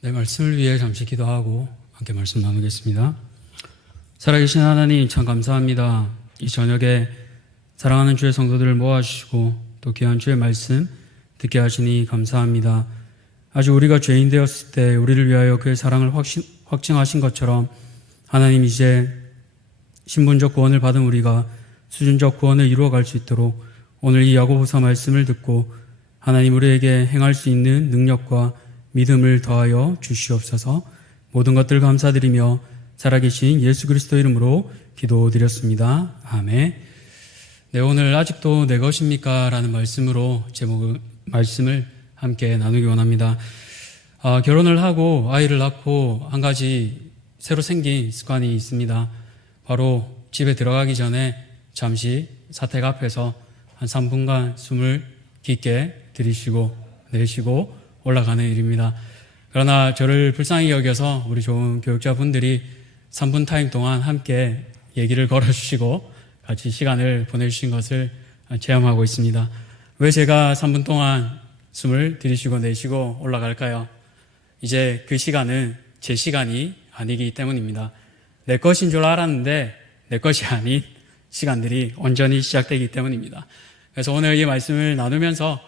네, 말씀을 위해 잠시 기도하고 함께 말씀 나누겠습니다. 살아계신 하나님 참 감사합니다. 이 저녁에 사랑하는 주의 성도들을 모아주시고 또 귀한 주의 말씀 듣게 하시니 감사합니다. 아직 우리가 죄인 되었을 때 우리를 위하여 그의 사랑을 확증하신 것처럼 하나님 이제 신분적 구원을 받은 우리가 수준적 구원을 이루어갈 수 있도록 오늘 이 야고보서 말씀을 듣고 하나님 우리에게 행할 수 있는 능력과 믿음을 더하여 주시옵소서. 모든 것들 감사드리며 살아계신 예수 그리스도 이름으로 기도드렸습니다. 아멘. 네, 오늘 아직도 내 것입니까? 라는 말씀으로 말씀을 함께 나누기 원합니다. 결혼을 하고 아이를 낳고 한 가지 새로 생긴 습관이 있습니다. 바로 집에 들어가기 전에 잠시 사택 앞에서 한 3분간 숨을 깊게 들이쉬고 내쉬고 올라가는 일입니다. 그러나 저를 불쌍히 여겨서 우리 좋은 교육자분들이 3분 타임 동안 함께 얘기를 걸어주시고 같이 시간을 보내주신 것을 체험하고 있습니다. 왜 제가 3분 동안 숨을 들이쉬고 내쉬고 올라갈까요? 이제 그 시간은 제 시간이 아니기 때문입니다. 내 것인 줄 알았는데 내 것이 아닌 시간들이 온전히 시작되기 때문입니다. 그래서 오늘 이 말씀을 나누면서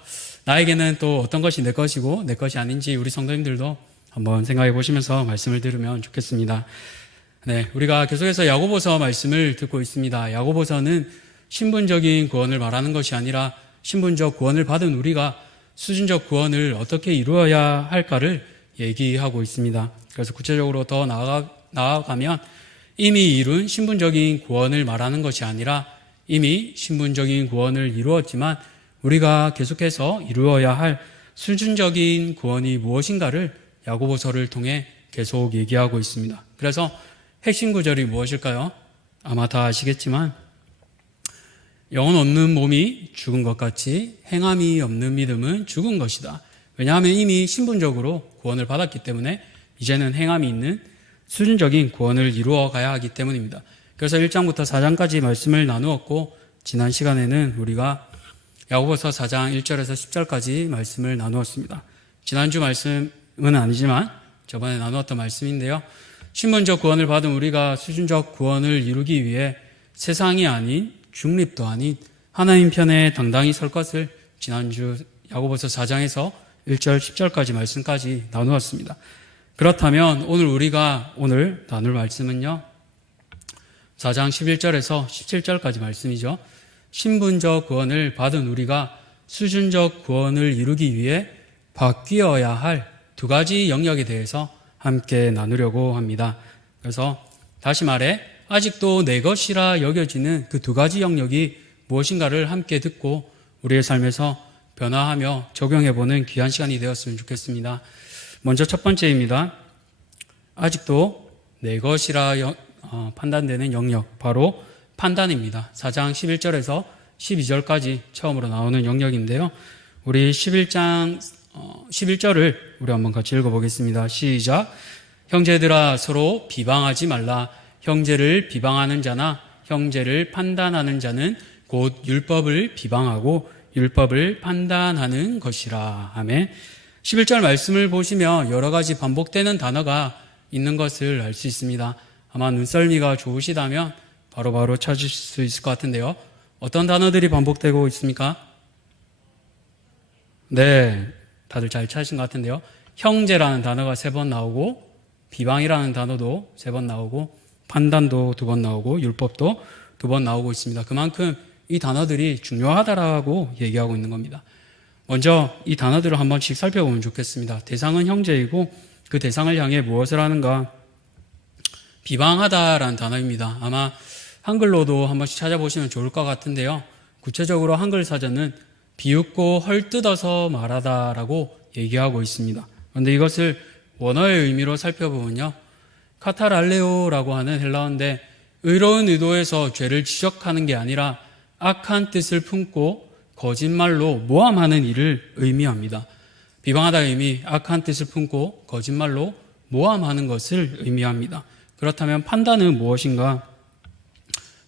나에게는 또 어떤 것이 내 것이고 내 것이 아닌지 우리 성도님들도 한번 생각해 보시면서 말씀을 들으면 좋겠습니다. 네, 우리가 계속해서 야고보서 말씀을 듣고 있습니다. 야고보서는 신분적인 구원을 말하는 것이 아니라 신분적 구원을 받은 우리가 수준적 구원을 어떻게 이루어야 할까를 얘기하고 있습니다. 그래서 구체적으로 더 나아가면 이미 이룬 신분적인 구원을 말하는 것이 아니라 이미 신분적인 구원을 이루었지만 우리가 계속해서 이루어야 할 수준적인 구원이 무엇인가를 야고보서를 통해 계속 얘기하고 있습니다. 그래서 핵심 구절이 무엇일까요? 아마 다 아시겠지만 영혼 없는 몸이 죽은 것 같이 행함이 없는 믿음은 죽은 것이다. 왜냐하면 이미 신분적으로 구원을 받았기 때문에 이제는 행함이 있는 수준적인 구원을 이루어 가야 하기 때문입니다. 그래서 1장부터 4장까지 말씀을 나누었고 지난 시간에는 우리가 야고보서 4장 1절에서 10절까지 말씀을 나누었습니다. 지난주 말씀은 아니지만 저번에 나누었던 말씀인데요. 신분적 구원을 받은 우리가 수준적 구원을 이루기 위해 세상이 아닌 중립도 아닌 하나님 편에 당당히 설 것을 지난주 야고보서 4장에서 1절 10절까지 말씀까지 나누었습니다. 그렇다면 우리가 오늘 나눌 말씀은요. 4장 11절에서 17절까지 말씀이죠. 신분적 구원을 받은 우리가 수준적 구원을 이루기 위해 바뀌어야 할 두 가지 영역에 대해서 함께 나누려고 합니다. 그래서 다시 말해 아직도 내 것이라 여겨지는 그 두 가지 영역이 무엇인가를 함께 듣고 우리의 삶에서 변화하며 적용해보는 귀한 시간이 되었으면 좋겠습니다. 먼저 첫 번째입니다. 아직도 내 것이라 판단되는 영역, 바로 판단입니다. 4장 11절에서 12절까지 처음으로 나오는 영역인데요. 우리 11절을 우리 한번 같이 읽어보겠습니다. 시작. 형제들아 서로 비방하지 말라. 형제를 비방하는 자나 형제를 판단하는 자는 곧 율법을 비방하고 율법을 판단하는 것이라. 아멘. 11절 말씀을 보시면 여러 가지 반복되는 단어가 있는 것을 알 수 있습니다. 아마 눈썰미가 좋으시다면 바로 찾으실 수 있을 것 같은데요. 어떤 단어들이 반복되고 있습니까? 네, 다들 잘 찾으신 것 같은데요. 형제라는 단어가 3번 나오고 비방이라는 단어도 3번 나오고 판단도 2번 나오고 율법도 2번 나오고 있습니다. 그만큼 이 단어들이 중요하다라고 얘기하고 있는 겁니다. 먼저 이 단어들을 한 번씩 살펴보면 좋겠습니다. 대상은 형제이고 그 대상을 향해 무엇을 하는가? 비방하다라는 단어입니다. 아마 한글로도 한 번씩 찾아보시면 좋을 것 같은데요. 구체적으로 한글 사전은 비웃고 헐뜯어서 말하다라고 얘기하고 있습니다. 그런데 이것을 원어의 의미로 살펴보면요. 카타랄레오라고 하는 헬라어인데 의로운 의도에서 죄를 지적하는 게 아니라 악한 뜻을 품고 거짓말로 모함하는 일을 의미합니다. 비방하다의 의미, 악한 뜻을 품고 거짓말로 모함하는 것을 의미합니다. 그렇다면 판단은 무엇인가?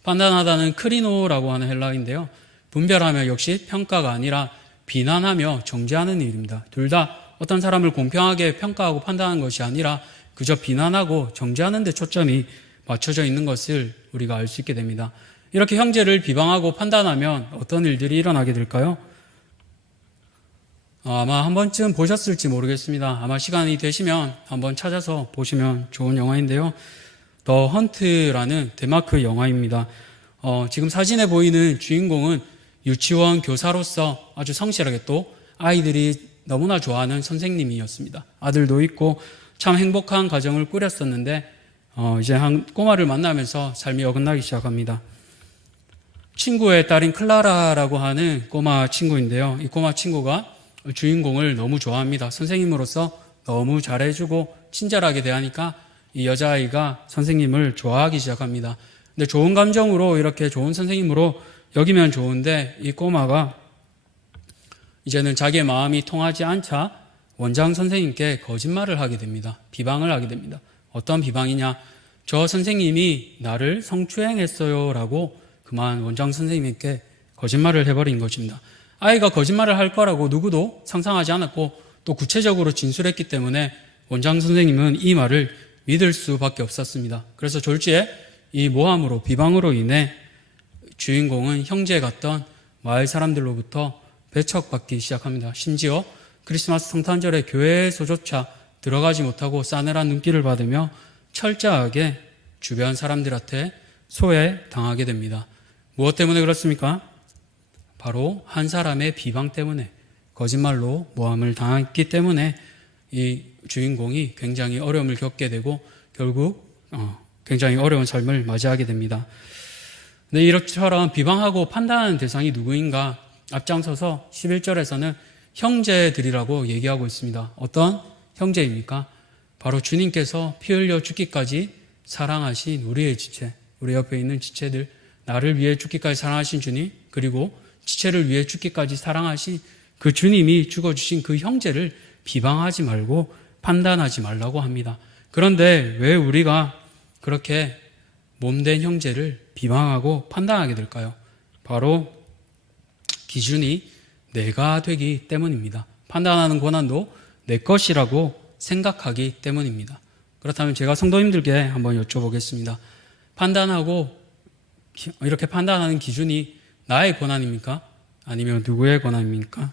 판단하다는 크리노라고 하는 헬라어인데요. 분별하며 역시 평가가 아니라 비난하며 정죄하는 일입니다. 둘 다 어떤 사람을 공평하게 평가하고 판단하는 것이 아니라 그저 비난하고 정죄하는 데 초점이 맞춰져 있는 것을 우리가 알 수 있게 됩니다. 이렇게 형제를 비방하고 판단하면 어떤 일들이 일어나게 될까요? 아마 한 번쯤 보셨을지 모르겠습니다. 아마 시간이 되시면 한번 찾아서 보시면 좋은 영화인데요. 더 헌트라는 덴마크 영화입니다. 지금 사진에 보이는 주인공은 유치원 교사로서 아주 성실하게 또 아이들이 너무나 좋아하는 선생님이었습니다. 아들도 있고 참 행복한 가정을 꾸렸었는데 이제 한 꼬마를 만나면서 삶이 어긋나기 시작합니다. 친구의 딸인 클라라라고 하는 꼬마 친구인데요. 이 꼬마 친구가 주인공을 너무 좋아합니다. 선생님으로서 너무 잘해주고 친절하게 대하니까 이 여자아이가 선생님을 좋아하기 시작합니다. 근데 좋은 감정으로 이렇게 좋은 선생님으로 여기면 좋은데 이 꼬마가 이제는 자기의 마음이 통하지 않자 원장 선생님께 거짓말을 하게 됩니다. 비방을 하게 됩니다. 어떤 비방이냐? 저 선생님이 나를 성추행했어요 라고 그만 원장 선생님께 거짓말을 해버린 것입니다. 아이가 거짓말을 할 거라고 누구도 상상하지 않았고 또 구체적으로 진술했기 때문에 원장 선생님은 이 말을 믿을 수밖에 없었습니다. 그래서 졸지에 이 모함으로 비방으로 인해 주인공은 형제 같던 마을 사람들로부터 배척받기 시작합니다. 심지어 크리스마스 성탄절에 교회에서조차 들어가지 못하고 싸늘한 눈길을 받으며 철저하게 주변 사람들한테 소외당하게 됩니다. 무엇 때문에 그렇습니까? 바로 한 사람의 비방 때문에, 거짓말로 모함을 당했기 때문에 이 주인공이 굉장히 어려움을 겪게 되고 결국 굉장히 어려운 삶을 맞이하게 됩니다. 근데 이렇처럼 비방하고 판단하는 대상이 누구인가? 앞장서서 11절에서는 형제들이라고 얘기하고 있습니다. 어떤 형제입니까? 바로 주님께서 피 흘려 죽기까지 사랑하신 우리의 지체, 우리 옆에 있는 지체들, 나를 위해 죽기까지 사랑하신 주님, 그리고 지체를 위해 죽기까지 사랑하신 그 주님이 죽어주신 그 형제를 비방하지 말고 판단하지 말라고 합니다. 그런데 왜 우리가 그렇게 몸된 형제를 비방하고 판단하게 될까요? 바로 기준이 내가 되기 때문입니다. 판단하는 권한도 내 것이라고 생각하기 때문입니다. 그렇다면 제가 성도님들께 한번 여쭤보겠습니다. 이렇게 판단하는 기준이 나의 권한입니까? 아니면 누구의 권한입니까?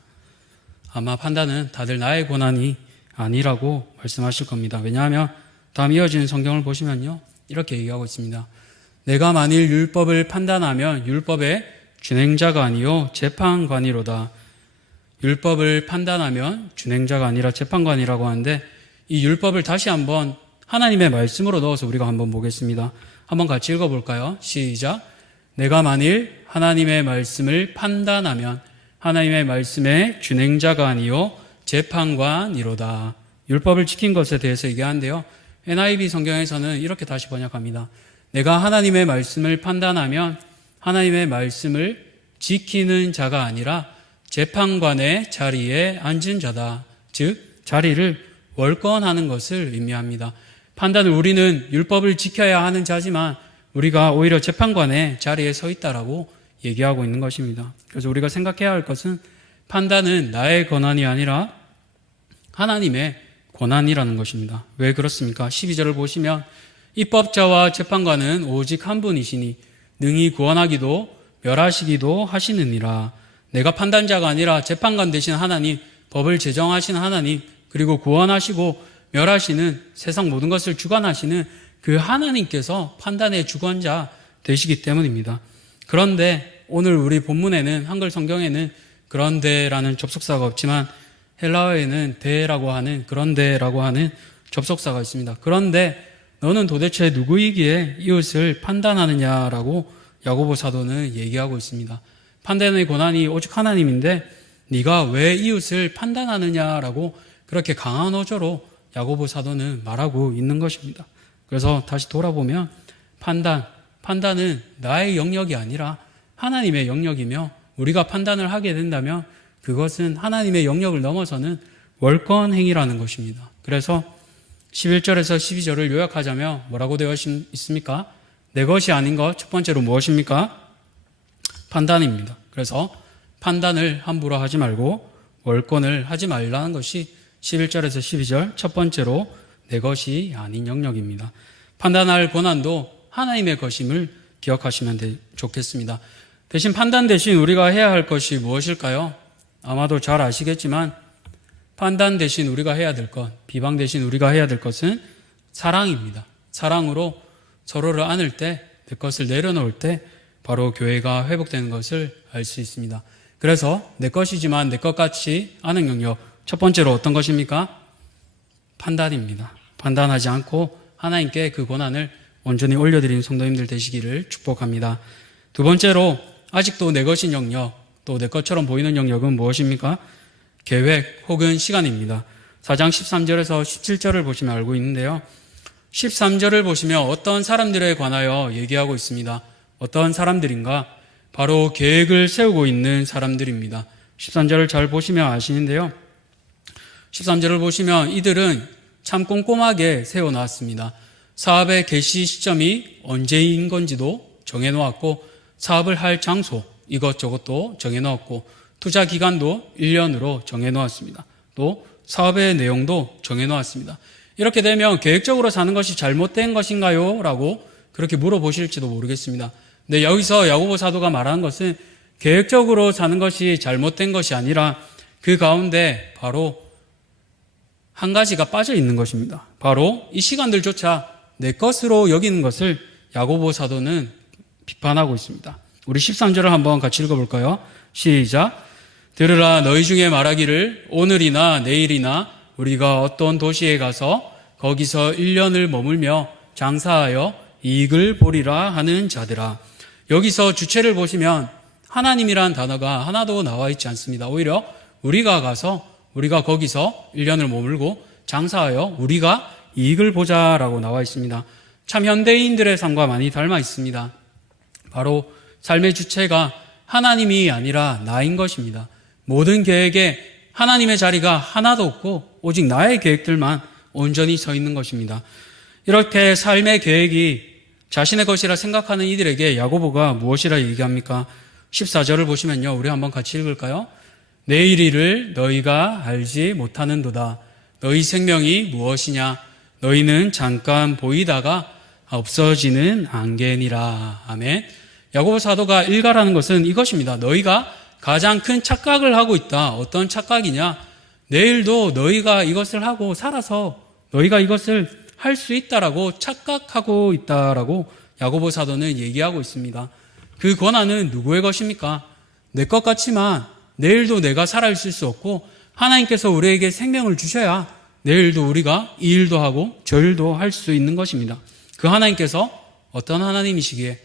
아마 판단은 다들 나의 권한이 아니라고 말씀하실 겁니다. 왜냐하면 다음 이어지는 성경을 보시면요, 이렇게 얘기하고 있습니다. 내가 만일 율법을 판단하면 율법의 준행자가 아니요 재판관이로다. 율법을 판단하면 준행자가 아니라 재판관이라고 하는데, 이 율법을 다시 한번 하나님의 말씀으로 넣어서 우리가 한번 보겠습니다. 한번 같이 읽어볼까요? 시작. 내가 만일 하나님의 말씀을 판단하면 하나님의 말씀의 준행자가 아니요 재판관이로다. 율법을 지킨 것에 대해서 얘기하는데요, NIV 성경에서는 이렇게 다시 번역합니다. 내가 하나님의 말씀을 판단하면 하나님의 말씀을 지키는 자가 아니라 재판관의 자리에 앉은 자다. 즉 자리를 월권하는 것을 의미합니다. 판단을 우리는 율법을 지켜야 하는 자지만 우리가 오히려 재판관의 자리에 서 있다라고 얘기하고 있는 것입니다. 그래서 우리가 생각해야 할 것은 판단은 나의 권한이 아니라 하나님의 권한이라는 것입니다. 왜 그렇습니까? 12절을 보시면 입법자와 재판관은 오직 한 분이시니 능히 구원하기도 멸하시기도 하시느니라. 내가 판단자가 아니라 재판관 되신 하나님, 법을 제정하시는 하나님, 그리고 구원하시고 멸하시는 세상 모든 것을 주관하시는 그 하나님께서 판단의 주관자 되시기 때문입니다. 그런데 오늘 우리 본문에는, 한글 성경에는 그런데라는 접속사가 없지만 헬라어에는 대라고 하는, 그런데라고 하는 접속사가 있습니다. 그런데 너는 도대체 누구이기에 이웃을 판단하느냐라고 야고보 사도는 얘기하고 있습니다. 판단의 권한이 오직 하나님인데 네가 왜 이웃을 판단하느냐라고 그렇게 강한 어조로 야고보 사도는 말하고 있는 것입니다. 그래서 다시 돌아보면 판단은 나의 영역이 아니라 하나님의 영역이며, 우리가 판단을 하게 된다면 그것은 하나님의 영역을 넘어서는 월권 행위라는 것입니다. 그래서 11절에서 12절을 요약하자면 뭐라고 되어 있습니까? 내 것이 아닌 것, 첫 번째로 무엇입니까? 판단입니다. 그래서 판단을 함부로 하지 말고 월권을 하지 말라는 것이 11절에서 12절 첫 번째로 내 것이 아닌 영역입니다. 판단할 권한도 하나님의 것임을 기억하시면 좋겠습니다. 대신 판단 대신 우리가 해야 할 것이 무엇일까요? 아마도 잘 아시겠지만 판단 대신 우리가 해야 될 것, 비방 대신 우리가 해야 될 것은 사랑입니다. 사랑으로 서로를 안을 때, 내 것을 내려놓을 때 바로 교회가 회복되는 것을 알 수 있습니다. 그래서 내 것이지만 내 것 같지 않은 영역, 첫 번째로 어떤 것입니까? 판단입니다. 판단하지 않고 하나님께 그 권한을 온전히 올려드리는 성도님들 되시기를 축복합니다. 두 번째로 아직도 내 것인 영역, 또 내 것처럼 보이는 영역은 무엇입니까? 계획 혹은 시간입니다. 4장 13절에서 17절을 보시면 알고 있는데요. 13절을 보시면 어떤 사람들에 관하여 얘기하고 있습니다. 어떤 사람들인가? 바로 계획을 세우고 있는 사람들입니다. 13절을 잘 보시면 아시는데요. 13절을 보시면 이들은 참 꼼꼼하게 세워놨습니다. 사업의 개시 시점이 언제인 건지도 정해놓았고 사업을 할 장소 이것저것도 정해놓았고 투자 기간도 1년으로 정해놓았습니다. 또 사업의 내용도 정해놓았습니다. 이렇게 되면 계획적으로 사는 것이 잘못된 것인가요? 라고 그렇게 물어보실지도 모르겠습니다. 근데 여기서 야고보 사도가 말하는 것은 계획적으로 사는 것이 잘못된 것이 아니라 그 가운데 바로 한 가지가 빠져 있는 것입니다. 바로 이 시간들조차 내 것으로 여기는 것을 야고보 사도는 비판하고 있습니다. 우리 13절을 한번 같이 읽어볼까요? 시작. 들으라 너희 중에 말하기를 오늘이나 내일이나 우리가 어떤 도시에 가서 거기서 1년을 머물며 장사하여 이익을 보리라 하는 자들아. 여기서 주체를 보시면 하나님이란 단어가 하나도 나와 있지 않습니다. 오히려 우리가 가서 우리가 거기서 1년을 머물고 장사하여 우리가 이익을 보자라고 나와 있습니다. 참 현대인들의 삶과 많이 닮아 있습니다. 바로 삶의 주체가 하나님이 아니라 나인 것입니다. 모든 계획에 하나님의 자리가 하나도 없고 오직 나의 계획들만 온전히 서 있는 것입니다. 이렇게 삶의 계획이 자신의 것이라 생각하는 이들에게 야고보가 무엇이라 얘기합니까? 14절을 보시면요. 우리 한번 같이 읽을까요? 내일 일을 너희가 알지 못하는도다. 너희 생명이 무엇이냐? 너희는 잠깐 보이다가 없어지는 안개니라. 아멘. 야고보 사도가 일가라는 것은 이것입니다. 너희가 가장 큰 착각을 하고 있다. 어떤 착각이냐? 내일도 너희가 이것을 하고 살아서 너희가 이것을 할 수 있다라고 착각하고 있다라고 야고보 사도는 얘기하고 있습니다. 그 권한은 누구의 것입니까? 내 것 같지만 내일도 내가 살아있을 수 없고 하나님께서 우리에게 생명을 주셔야 내일도 우리가 이 일도 하고 저 일도 할 수 있는 것입니다. 그 하나님께서 어떤 하나님이시기에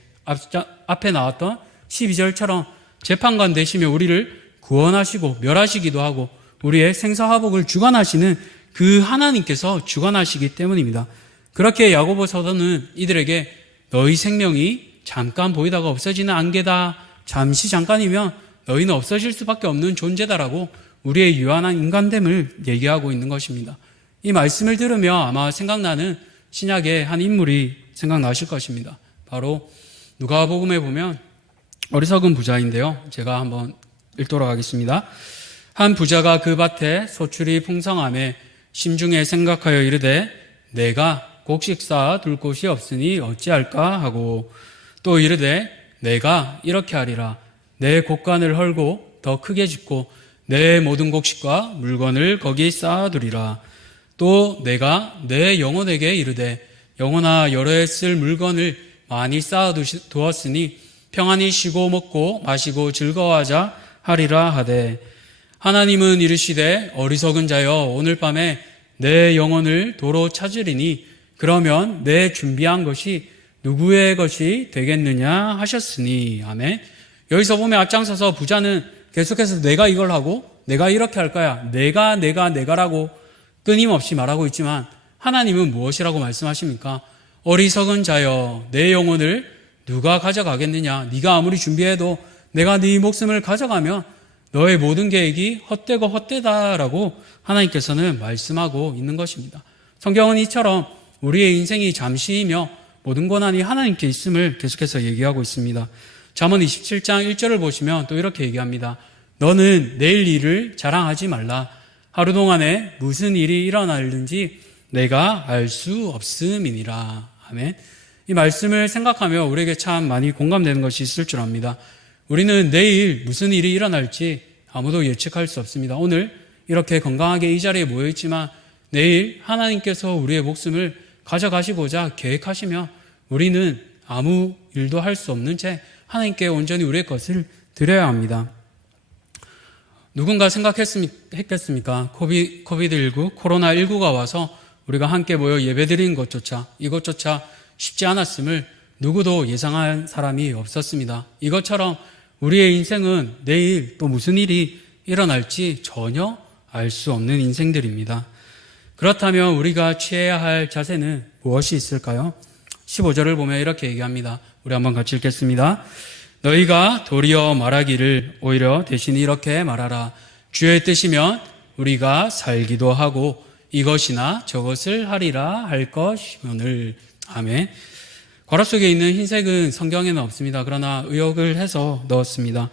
앞에 나왔던 12절처럼 재판관 되시며 우리를 구원하시고 멸하시기도 하고 우리의 생사화복을 주관하시는 그 하나님께서 주관하시기 때문입니다. 그렇게 야고보 사도는 이들에게 너희 생명이 잠깐 보이다가 없어지는 안개다. 잠시 잠깐이면 너희는 없어질 수밖에 없는 존재다라고 우리의 유한한 인간됨을 얘기하고 있는 것입니다. 이 말씀을 들으며 아마 생각나는 신약의 한 인물이 생각나실 것입니다. 바로 누가복음에 보면 어리석은 부자인데요. 제가 한번 읽도록 하겠습니다. 한 부자가 그 밭에 소출이 풍성함에 심중에 생각하여 이르되 내가 곡식 쌓아 둘 곳이 없으니 어찌할까 하고 또 이르되 내가 이렇게 하리라. 내 곡간을 헐고 더 크게 짓고 내 모든 곡식과 물건을 거기 쌓아두리라. 또 내가 내 영혼에게 이르되 영혼아 여러 해 쓸 물건을 많이 쌓아두었으니 평안히 쉬고 먹고 마시고 즐거워하자 하리라 하되 하나님은 이르시되 어리석은 자여 오늘 밤에 내 영혼을 도로 찾으리니 그러면 내 준비한 것이 누구의 것이 되겠느냐 하셨으니. 아멘. 여기서 보면 앞장서서 부자는 계속해서 내가 이걸 하고 내가 이렇게 할 거야. 내가라고 끊임없이 말하고 있지만 하나님은 무엇이라고 말씀하십니까? 어리석은 자여 내 영혼을 누가 가져가겠느냐? 네가 아무리 준비해도 내가 네 목숨을 가져가면 너의 모든 계획이 헛되고 헛되다라고 하나님께서는 말씀하고 있는 것입니다. 성경은 이처럼 우리의 인생이 잠시이며 모든 권한이 하나님께 있음을 계속해서 얘기하고 있습니다. 잠언 27장 1절을 보시면 또 이렇게 얘기합니다. 너는 내일 일을 자랑하지 말라. 하루 동안에 무슨 일이 일어날는지 내가 알 수 없음이니라. 아멘. 이 말씀을 생각하며 우리에게 참 많이 공감되는 것이 있을 줄 압니다. 우리는 내일 무슨 일이 일어날지 아무도 예측할 수 없습니다. 오늘 이렇게 건강하게 이 자리에 모여 있지만 내일 하나님께서 우리의 목숨을 가져가시고자 계획하시며 우리는 아무 일도 할 수 없는 채 하나님께 온전히 우리의 것을 드려야 합니다. 누군가 생각했겠습니까? 코비드19, 코로나19가 와서 우리가 함께 모여 예배드리는 것조차, 이것조차 쉽지 않았음을 누구도 예상한 사람이 없었습니다. 이것처럼 우리의 인생은 내일 또 무슨 일이 일어날지 전혀 알 수 없는 인생들입니다. 그렇다면 우리가 취해야 할 자세는 무엇이 있을까요? 15절을 보면 이렇게 얘기합니다. 우리 한번 같이 읽겠습니다. 너희가 도리어 말하기를 오히려 대신 이렇게 말하라. 주의 뜻이면 우리가 살기도 하고 이것이나 저것을 하리라 할 것이면을. 아멘. 괄호 속에 있는 흰색은 성경에는 없습니다. 그러나 의역을 해서 넣었습니다.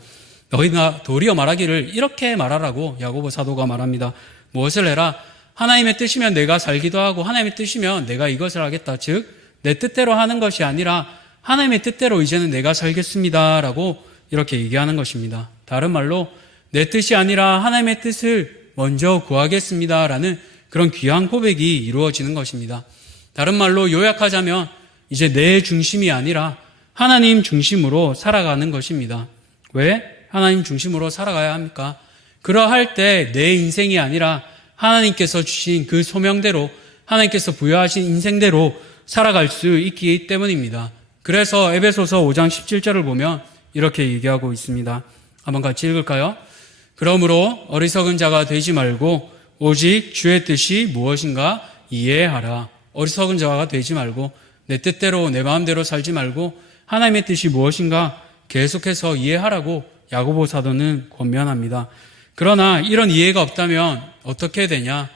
너희가 도리어 말하기를 이렇게 말하라고 야고보 사도가 말합니다. 무엇을 해라? 하나님의 뜻이면 내가 살기도 하고 하나님의 뜻이면 내가 이것을 하겠다. 즉 내 뜻대로 하는 것이 아니라 하나님의 뜻대로 이제는 내가 살겠습니다 라고 이렇게 얘기하는 것입니다. 다른 말로 내 뜻이 아니라 하나님의 뜻을 먼저 구하겠습니다 라는 그런 귀한 고백이 이루어지는 것입니다. 다른 말로 요약하자면 이제 내 중심이 아니라 하나님 중심으로 살아가는 것입니다. 왜 하나님 중심으로 살아가야 합니까? 그러할 때 내 인생이 아니라 하나님께서 주신 그 소명대로 하나님께서 부여하신 인생대로 살아갈 수 있기 때문입니다. 그래서 에베소서 5장 17절을 보면 이렇게 얘기하고 있습니다. 한번 같이 읽을까요? 그러므로 어리석은 자가 되지 말고 오직 주의 뜻이 무엇인가 이해하라. 어리석은 자가 되지 말고 내 뜻대로 내 마음대로 살지 말고 하나님의 뜻이 무엇인가 계속해서 이해하라고 야고보 사도는 권면합니다. 그러나 이런 이해가 없다면 어떻게 되냐?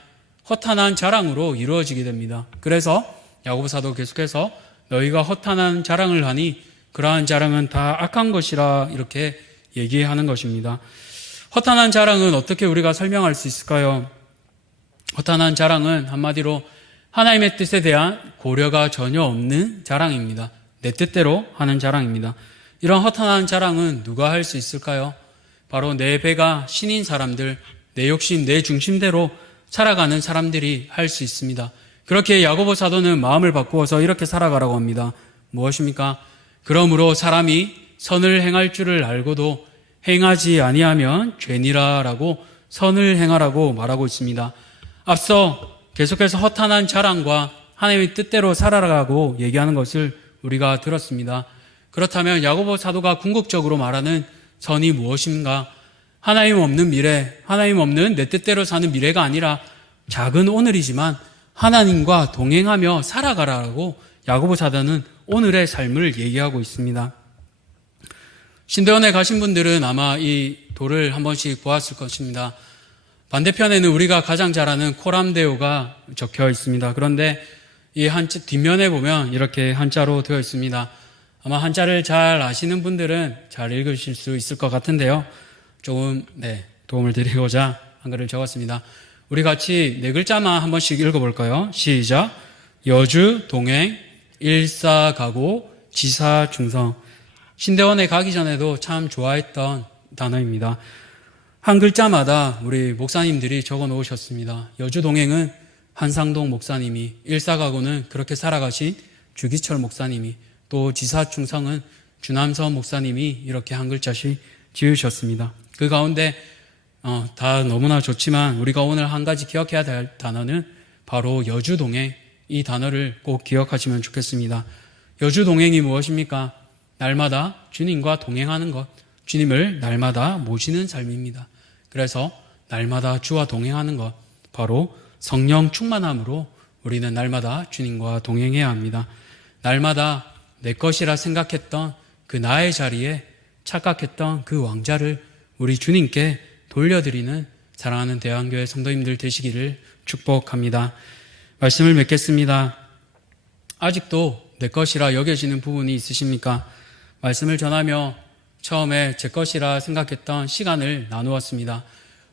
허탄한 자랑으로 이루어지게 됩니다. 그래서 야고보 사도 계속해서 너희가 허탄한 자랑을 하니 그러한 자랑은 다 악한 것이라 이렇게 얘기하는 것입니다. 허탄한 자랑은 어떻게 우리가 설명할 수 있을까요? 허탄한 자랑은 한마디로 하나님의 뜻에 대한 고려가 전혀 없는 자랑입니다. 내 뜻대로 하는 자랑입니다. 이런 허탄한 자랑은 누가 할 수 있을까요? 바로 내 배가 신인 사람들, 내 욕심, 내 중심대로 살아가는 사람들이 할 수 있습니다. 그렇게 야고보 사도는 마음을 바꾸어서 이렇게 살아가라고 합니다. 무엇입니까? 그러므로 사람이 선을 행할 줄을 알고도 행하지 아니하면 죄니라라고 선을 행하라고 말하고 있습니다. 앞서 계속해서 허탄한 자랑과 하나님의 뜻대로 살아가고 얘기하는 것을 우리가 들었습니다. 그렇다면 야고보 사도가 궁극적으로 말하는 선이 무엇인가? 하나님 없는 미래, 하나님 없는 내 뜻대로 사는 미래가 아니라 작은 오늘이지만 하나님과 동행하며 살아가라고 야고보 사도는 오늘의 삶을 얘기하고 있습니다. 신대원에 가신 분들은 아마 이 돌을 한 번씩 보았을 것입니다. 반대편에는 우리가 가장 잘 아는 코람데오가 적혀 있습니다. 그런데 이 뒷면에 보면 이렇게 한자로 되어 있습니다. 아마 한자를 잘 아시는 분들은 잘 읽으실 수 있을 것 같은데요. 조금 도움을 드리고자 한글을 적었습니다. 우리 같이 네 글자만 한 번씩 읽어볼까요? 시작. 여주, 동행, 일사가고, 지사중성. 신대원에 가기 전에도 참 좋아했던 단어입니다. 한 글자마다 우리 목사님들이 적어 놓으셨습니다. 여주 동행은 한상동 목사님이, 일사가고는 그렇게 살아가신 주기철 목사님이, 또 지사중성은 주남선 목사님이 이렇게 한 글자씩 지으셨습니다. 그 가운데 다 너무나 좋지만 우리가 오늘 한 가지 기억해야 될 단어는 바로 여주동행, 이 단어를 꼭 기억하시면 좋겠습니다. 여주동행이 무엇입니까? 날마다 주님과 동행하는 것, 주님을 날마다 모시는 삶입니다. 그래서 날마다 주와 동행하는 것, 바로 성령 충만함으로 우리는 날마다 주님과 동행해야 합니다. 날마다 내 것이라 생각했던 그 나의 자리에 착각했던 그 왕자를 우리 주님께 돌려드리는 사랑하는 대한교회 성도님들 되시기를 축복합니다. 말씀을 맺겠습니다. 아직도 내 것이라 여겨지는 부분이 있으십니까? 말씀을 전하며 처음에 제 것이라 생각했던 시간을 나누었습니다.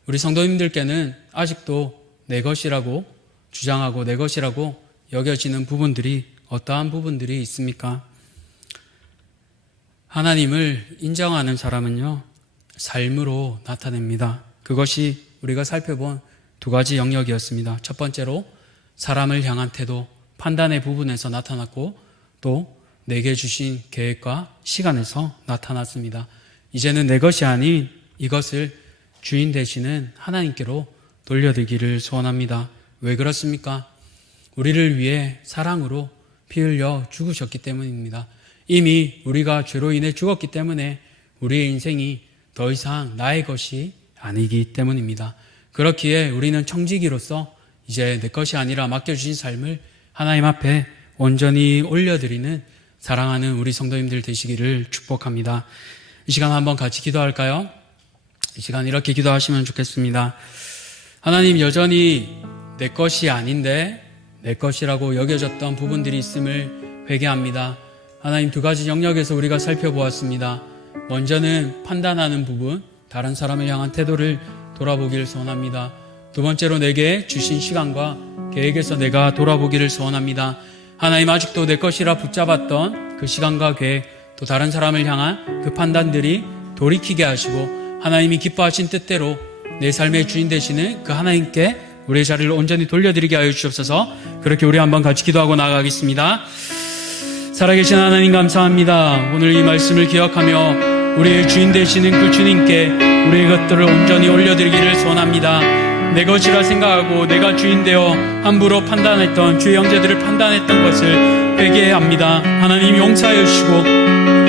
우리 성도님들께는 아직도 내 것이라고 주장하고 내 것이라고 여겨지는 부분들이 어떠한 부분들이 있습니까? 하나님을 인정하는 사람은요, 삶으로 나타냅니다. 그것이 우리가 살펴본 두 가지 영역이었습니다. 첫 번째로 사람을 향한 태도, 판단의 부분에서 나타났고, 또 내게 주신 계획과 시간에서 나타났습니다. 이제는 내 것이 아닌 이것을 주인 되시는 하나님께로 돌려드리기를 소원합니다. 왜 그렇습니까? 우리를 위해 사랑으로 피 흘려 죽으셨기 때문입니다. 이미 우리가 죄로 인해 죽었기 때문에 우리의 인생이 더 이상 나의 것이 아니기 때문입니다. 그렇기에 우리는 청지기로서 이제 내 것이 아니라 맡겨주신 삶을 하나님 앞에 온전히 올려드리는 사랑하는 우리 성도님들 되시기를 축복합니다. 이 시간 한번 같이 기도할까요? 이 시간 이렇게 기도하시면 좋겠습니다. 하나님, 여전히 내 것이 아닌데 내 것이라고 여겨졌던 부분들이 있음을 회개합니다. 하나님, 두 가지 영역에서 우리가 살펴보았습니다. 먼저는 판단하는 부분, 다른 사람을 향한 태도를 돌아보기를 소원합니다. 두 번째로 내게 주신 시간과 계획에서 내가 돌아보기를 소원합니다. 하나님, 아직도 내 것이라 붙잡았던 그 시간과 계획, 또 다른 사람을 향한 그 판단들이 돌이키게 하시고 하나님이 기뻐하신 뜻대로 내 삶의 주인 되시는 그 하나님께 우리의 자리를 온전히 돌려드리게 하여 주옵소서. 그렇게 우리 한번 같이 기도하고 나아가겠습니다. 살아계신 하나님, 감사합니다. 오늘 이 말씀을 기억하며 우리의 주인 되시는 그 주님께 우리의 것들을 온전히 올려드리기를 소원합니다. 내 것이라 생각하고 내가 주인 되어 함부로 판단했던 주의 형제들을 판단했던 것을 회개합니다. 하나님, 용서하여 주시고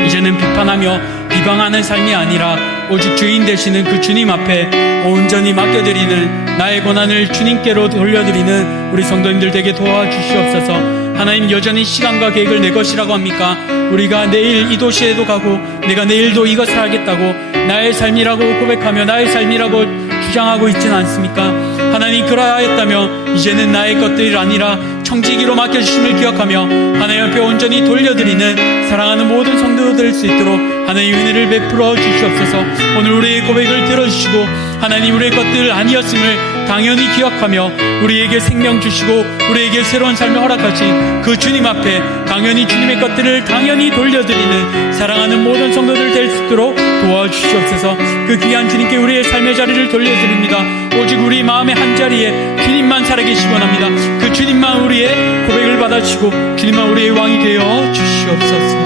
이제는 비판하며 비방하는 삶이 아니라 오직 주인 되시는 그 주님 앞에 온전히 맡겨드리는, 나의 고난을 주님께로 돌려드리는 우리 성도님들 되게 도와주시옵소서. 하나님, 여전히 시간과 계획을 내 것이라고 합니까? 우리가 내일 이 도시에도 가고 내가 내일도 이것을 하겠다고 나의 삶이라고 고백하며 나의 삶이라고 주장하고 있지는 않습니까? 하나님, 그러하였다면 이제는 나의 것들이 아니라 청지기로 맡겨주심을 기억하며 하나님 앞에 온전히 돌려드리는 사랑하는 모든 성도들 될 수 있도록 하나님 은혜를 베풀어 주시옵소서. 오늘 우리의 고백을 들어주시고 하나님, 우리의 것들 아니었음을 당연히 기억하며 우리에게 생명 주시고 우리에게 새로운 삶을 허락하신 그 주님 앞에 당연히 주님의 것들을 당연히 돌려드리는 사랑하는 모든 성도들 될 수 있도록 도와주시옵소서. 그 귀한 주님께 우리의 삶의 자리를 돌려드립니다. 오직 우리 마음의 한자리에 주님만 살아계시기 원합니다. 그 주님만 우리의 고백을 받아주시고 주님만 우리의 왕이 되어 주시옵소서.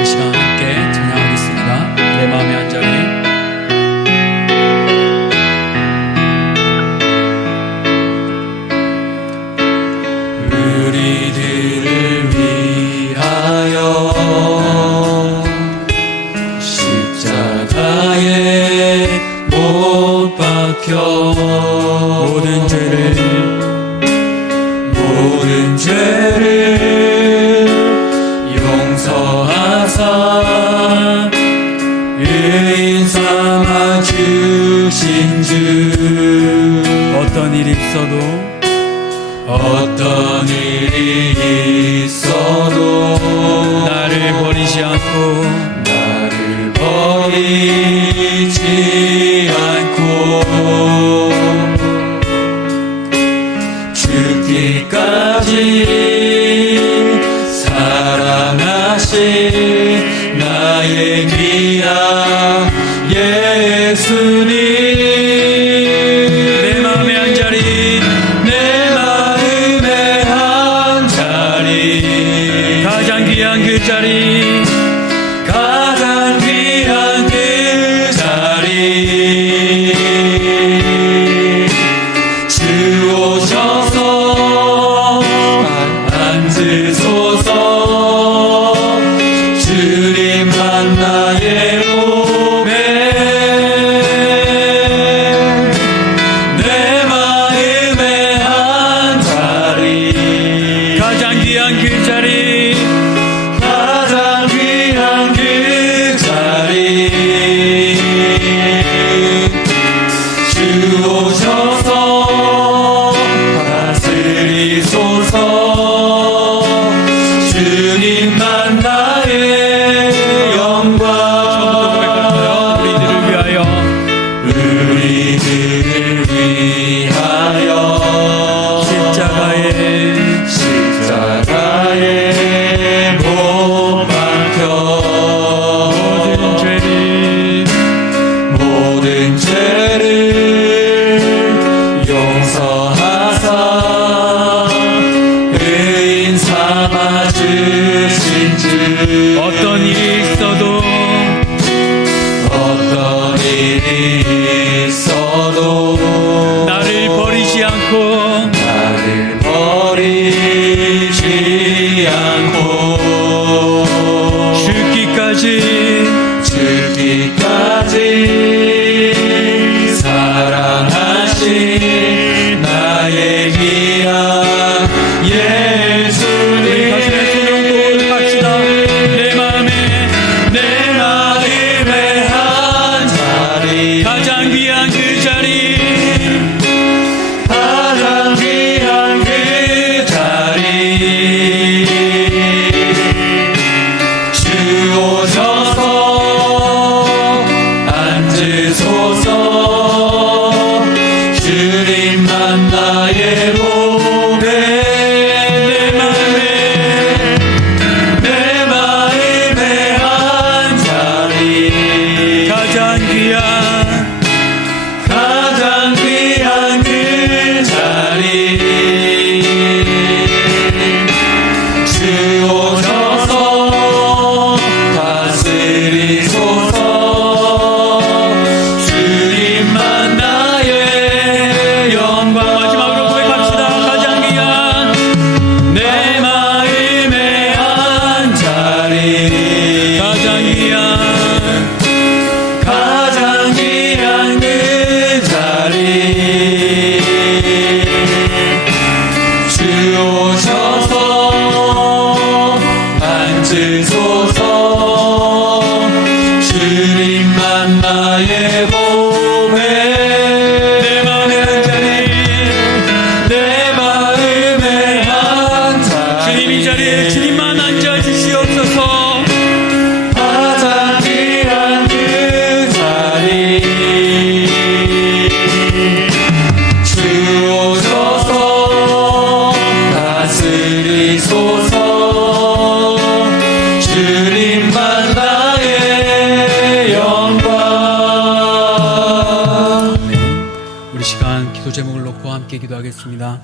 이 시간 함께 찬양하겠습니다. 내 마음의 한자리. 우리들을 위하여 십자가에 못 박혀 모든 죄를 용서하사 의인 삼아 주신 주, 어떤 일이 있어도 나를 버리지 않고 죽기까지 사랑하신 나의 귀한 예수님, 내 마음의 한 자리, 가장 귀한 그 자리, 주 오셔서 우리들을 위하여 십자가에 못 박혀 모든 죄를 용서하사 의인 삼아 주신 주 어떤 일이 있어도 나를 버리지 않고 죽기까지 사랑하신 나의 귀한 예수님 내 마음의 한 자리 가장 귀한 그 자리 주 오셔서 앉으소서 주님만 나의 몸에 내 마음의 한 자리 가장 귀한 그 자리 주 오셔서 다스리소서 주님만 나의 영광 마지막으로 고백합시다. 가장 귀한 내 마음의 한 자리 가장 귀한 그 자리 주 오셔서 앉으소서 주님만 나의 몸에 내 마음의 한 자리 주님 이 자리에 주님만 앉아주시옵소서 가장 귀한 그 자리 주 오셔서 다스리소서 주님만 나의 영광. 우리 시간 기도 제목을 놓고 함께 기도하겠습니다.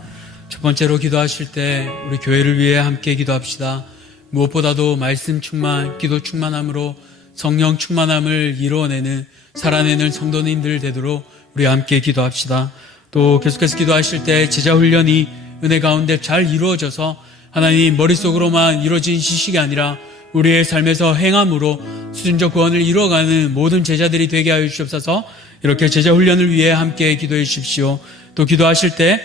첫 번째로 기도하실 때 우리 교회를 위해 함께 기도합시다. 무엇보다도 말씀 충만, 기도 충만함으로 성령 충만함을 이루어내는 살아내는 성도님들 되도록 우리 함께 기도합시다. 또 계속해서 기도하실 때 제자 훈련이 은혜 가운데 잘 이루어져서 하나님 머릿속으로만 이루어진 지식이 아니라 우리의 삶에서 행함으로 수준적 구원을 이루어가는 모든 제자들이 되게 하여 주시옵소서. 이렇게 제자 훈련을 위해 함께 기도해 주십시오. 또 기도하실 때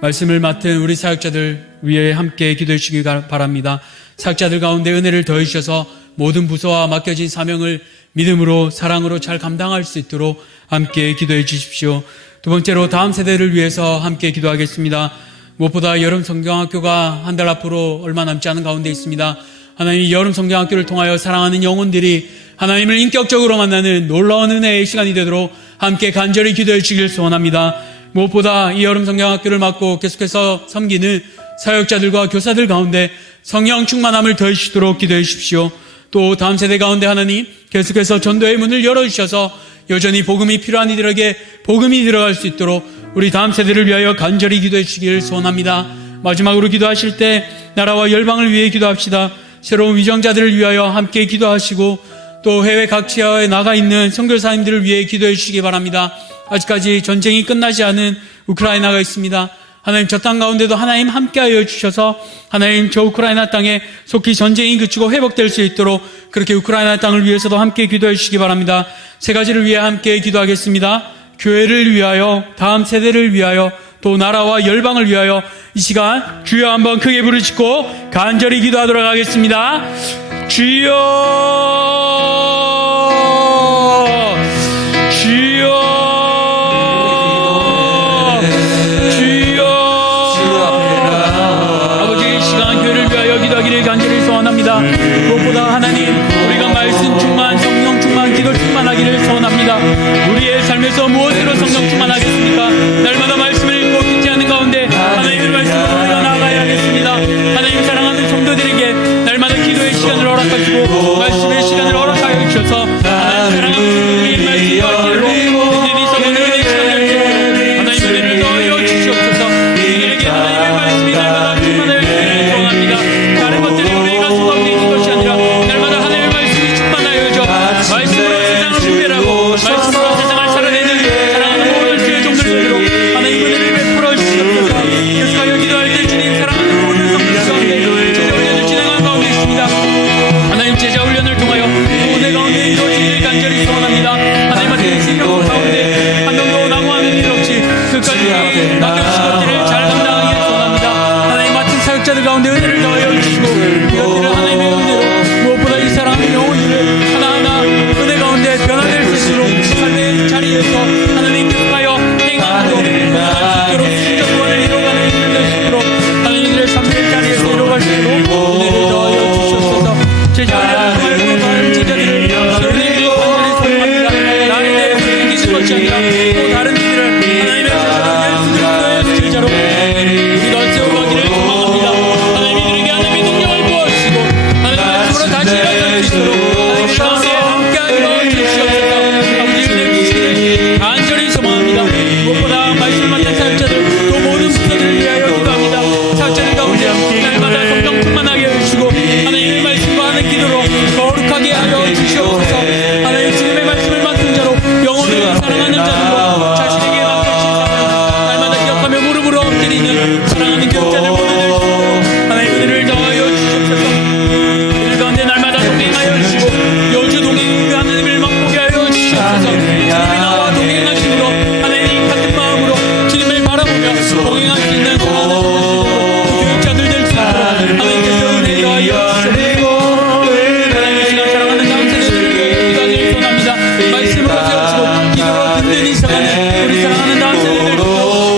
말씀을 맡은 우리 사역자들 위해 함께 기도해 주시기 바랍니다. 사역자들 가운데 은혜를 더해 주셔서 모든 부서와 맡겨진 사명을 믿음으로 사랑으로 잘 감당할 수 있도록 함께 기도해 주십시오. 두 번째로 다음 세대를 위해서 함께 기도하겠습니다. 무엇보다 여름 성경학교가 한 달 앞으로 얼마 남지 않은 가운데 있습니다. 하나님, 여름 성경학교를 통하여 사랑하는 영혼들이 하나님을 인격적으로 만나는 놀라운 은혜의 시간이 되도록 함께 간절히 기도해 주시길 소원합니다. 무엇보다 이 여름 성경학교를 맡고 계속해서 섬기는 사역자들과 교사들 가운데 성령 충만함을 더해 주시도록 기도해 주십시오. 또 다음 세대 가운데 하나님 계속해서 전도의 문을 열어주셔서 여전히 복음이 필요한 이들에게 복음이 들어갈 수 있도록 우리 다음 세대를 위하여 간절히 기도해 주시길 소원합니다. 마지막으로 기도하실 때 나라와 열방을 위해 기도합시다. 새로운 위정자들을 위하여 함께 기도하시고 또 해외 각 지하에 나가 있는 선교사님들을 위해 기도해 주시기 바랍니다. 아직까지 전쟁이 끝나지 않은 우크라이나가 있습니다. 하나님, 저 땅 가운데도 하나님 함께하여 주셔서 하나님 저 우크라이나 땅에 속히 전쟁이 그치고 회복될 수 있도록 그렇게 우크라이나 땅을 위해서도 함께 기도해 주시기 바랍니다. 세 가지를 위해 함께 기도하겠습니다. 교회를 위하여, 다음 세대를 위하여, 또 나라와 열방을 위하여 이 시간 주여 한번 크게 부르짖고 간절히 기도하도록 하겠습니다. 주여, 주여, 간절히 소원합니다. 무엇보다 하나님, 우리가 말씀 충만, 성령 충만, 기도 충만하기를 소원합니다. 우리의 삶에서 무엇으로 성령 충만하기를 맡겨주신 것들을 잘 감당하기를 원합니다. 하나님 맡은 사역자들 가운데 은혜를 더하여 주시고 이것들을 하나님의 은혜로 무엇보다 이 사람의 영혼들을 하나하나 은혜 가운데 변화될 수 있도록 삶의 자리에서 하나님 뜻하여 행함으로 변화할 수 있도록 신적 구원을 이루어가는 일을 될 수 있도록 하나님의 삶의 자리에서 이루어갈 수 있도록 은혜를 더하여 주시옵소서. 제자들을 통하여 다른 제자들을 하나님의 관절에 소용합니다. 나에 대해서 이기는 것이 아니라 또 다른 이들을 하나님의 제자로 예수 그리스도의 제자로 우리가 세워가기를 소망합니다. 하나님 이들에게 하나님의 능력을 부어주시고 하나님의 말씀으로 다시 일어날 수 있도록 하나님의 가운데 함께하여 주시옵소서. 아버지 은혜 주시기를 간절히 소망합니다. 무엇보다 말씀을 맡은 사역자들 또 모든 부서들을 위하여 기도합니다. 사역자들 가운데 날마다 성령 충만하게 해주시고 하나님의 말씀과 하는 기도로 거룩하게 하여 주시옵소서. 하나님 지금의 말씀을 맡은 자로 영혼을 사랑하는 자들로 자신에게 맡겨주신 사명 날마다 기억하며 무릎으로 엎드리는 사랑하는 교육자들 모두 될 수 있도록 하나님 은혜를 더하여 주시옵소서. 우리 가운데 날마다 동행하여 주시고 여주 동행 하나님을 맛보게 하여 주시옵소서. 주님이 나와 동행하심으로 하나님 같은 마음으로 주님을 바라보며 동행할 수 있는 사랑하는 교육자들 될 수 있도록 하나님께서 은혜 더하여 주시옵소서. 하나님 이 시간 사랑하는 다음 세대들을 위해 기도하기를 원합니다. 말씀으로 세우시고 기도로 든든히 살아가는 우리 사랑하는 다음 세대들 주시고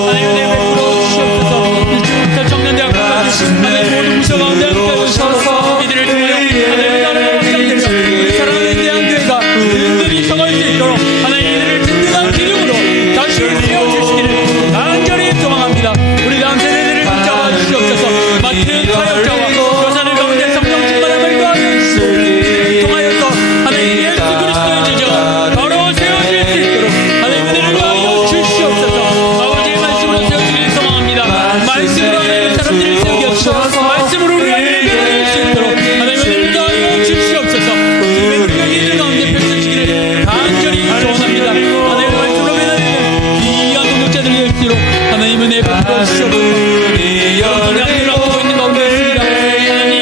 하나님 은혜 베풀어 주시옵소서. 일주일부터 청년대학교까지 하나님 모든 부서 가운데 함께하여 주셔서 이들을 통하여 하나님의 나라가 확장되며 우리 사랑하는 대한교회가 든든히 서갈 수 있도록 하나님 이들을 든든한 기름으로 다시 세워주시기를 간절히 소망합니다. 우리 다음 세대들을 붙잡아 주시옵소서. 맡은 사역자와 교사들 가운데 성령 충만함을 더하여 주시고 이들을 통하여서 하나님 예수 그리스도의 제자가 바로 세워질 수 있도록 하나님 은혜를 더하여 주시옵소서. 아버지의 말씀으로 세워지기를 소망합니다. 말씀으로 하나님의 사람들을 세우게 하시고 말씀으로 우리 하나님을 변화될 수 있도록 하나님 은혜를 더하여 주시옵소서. 주님의 능력이 이들 가운데 펼쳐지기를 간절히 소원합니다. 하나님의 말씀으로 변화되는 귀한 동역자들이 될 수 있도록 하나님 은혜 베풀어 주시옵소서. 양들을 앞두고 있는 가운데 있습니다. 하나님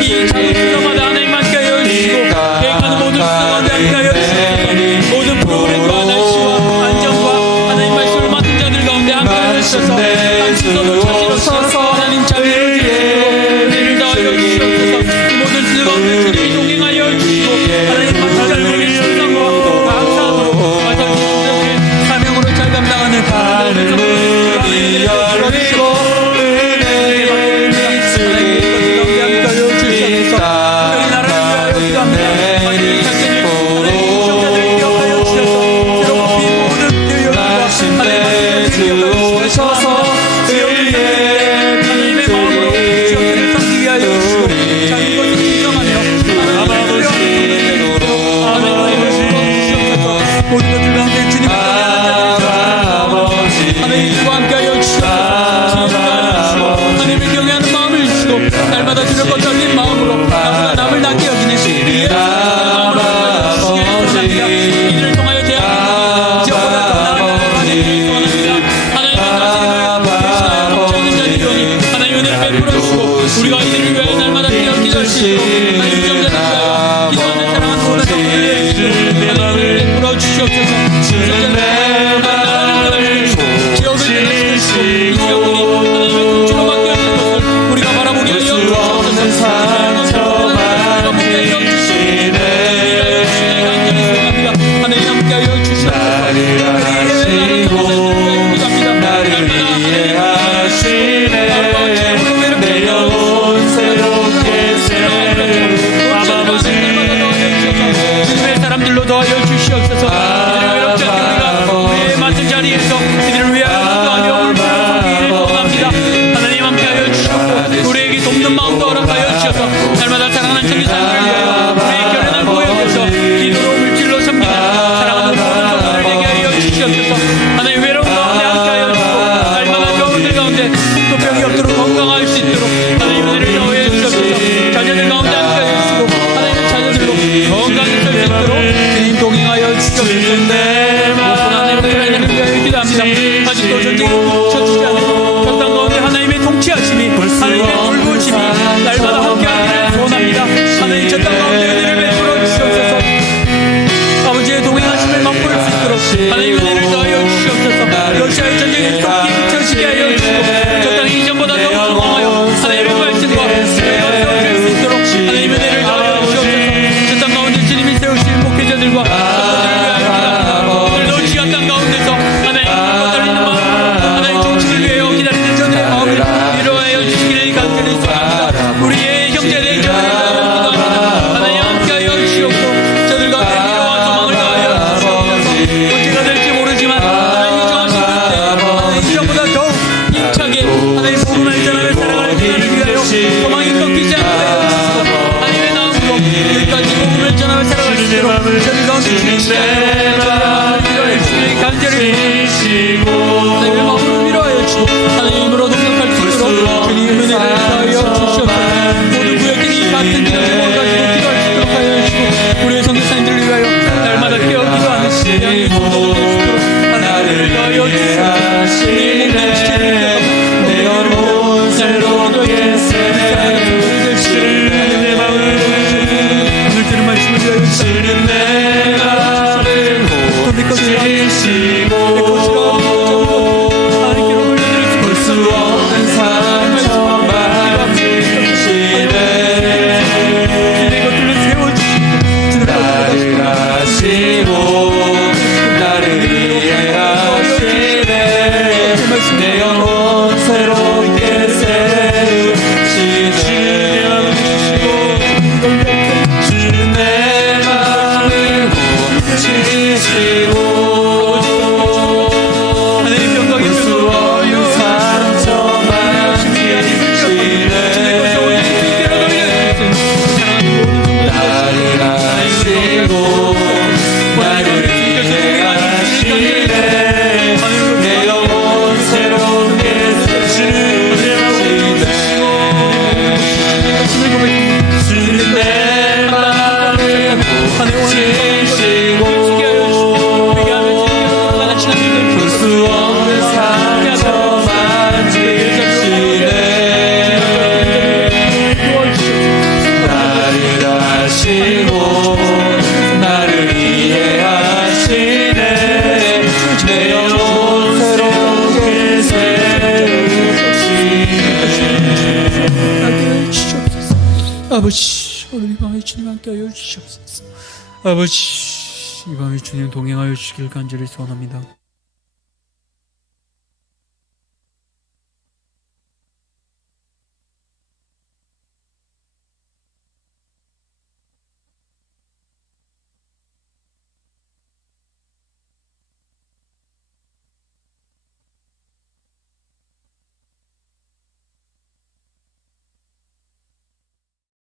이 작은 수사마다 하나님 함께하여 주시고 계획하는 모든 수사 가운데 함께하여 주시옵소서. 모든 프로그램과 날씨와 안전과 하나님 말씀을 맡은 자들 가운데 함께하여 주셔서 한 수서도 자신 없이 하나님 자비를 주시고 은혜를 더하여 주시옵소서. 이 모든 수사 가운데 주님이 동행하여 주시고 하나님 맡은 자들에게 신상과 감사함으로 마지막 수사들을 사명으로 잘 감당하는 모든 성도들을 하나님 주시고 모든 것들 가운데 주님을 하나님과 함께하여 주시옵소서. 하나님을 경외하는 마음을 주시고 날마다 주를 걷어올린 마음으로 나보다 남을 낫게 여기는 예수 마음으로 주시기를 소원합니다. 이들을 통하여 대한민국 지역보다 더 나은 나라를 만들기를 소원합니다. 하나님의 자신을 통치하는 자들이오니 하나님 은혜를 베풀어 주시고 우리가 이들을 위하여 날마다 기도할 수 있도록 하나님 부정자들을 위하여 기도하는 사랑하는 모든 성도들을 위하여 하나님 은혜를 베풀어 주시옵소서. 부정자들을 위하여 나라를 변화시키시고 지역을 변화시키시고 이 지역들이 하나님의 통치로 맡겨있는 것을 우리가 바라보게 하여 주시옵소서. 우리가 보게 하여 주시옵소서. 간절히 소망합니다. 하나님 함께하여 주시옵소서. 나를 이해하시네 내 영혼 새롭게 주님의 사람들로 더하여 주시옵소서. 이들을 외롭지 않게 우리가 우리의 맡은 자리에서 이들을 위하여 기도하며 울부짖기를 원합니다. 하나님 함께하여 주시옵고 우리에게 돕는 마음도 허락하여 주셔서 날마다 사랑하는 천지사람들을 위하여 우리의 결연을 보여주셔서 기도로 물질로 섬기는 사랑하는 모든 성도들 되게 하여 주시옵소서. 하나님 외로운 가운데 함께하여 주시고 날마다 병원들 가운데 또 병이 없도록 건강할 수 있도록 하나님 은혜를 더하여 주시옵소서. 자녀들 가운데 함께하여 주시고 하나님의 자녀들로 건강히 설 수 있도록 주님 동행하여 주시옵소서. 무엇보다 하나님 우크라이나를 위하여 기도합니다. 아직도 전쟁이 멈춰지지 않은 전당 가운데 하나님의 통치하심이 하나님의 돌보심이 날마다 함께하기를 소원합니다. 하나님 전당 가운데 은혜를 베풀어 주시옵소서. 아버지의 동행하심을 맛볼 수 있도록 하나님 은혜를 더하여 주시옵소서. 아버지, 오늘 이 밤에 주님 함께하여 주시옵소서. 아버지, 이 밤에 주님 동행하여 주시길 간절히 소원합니다.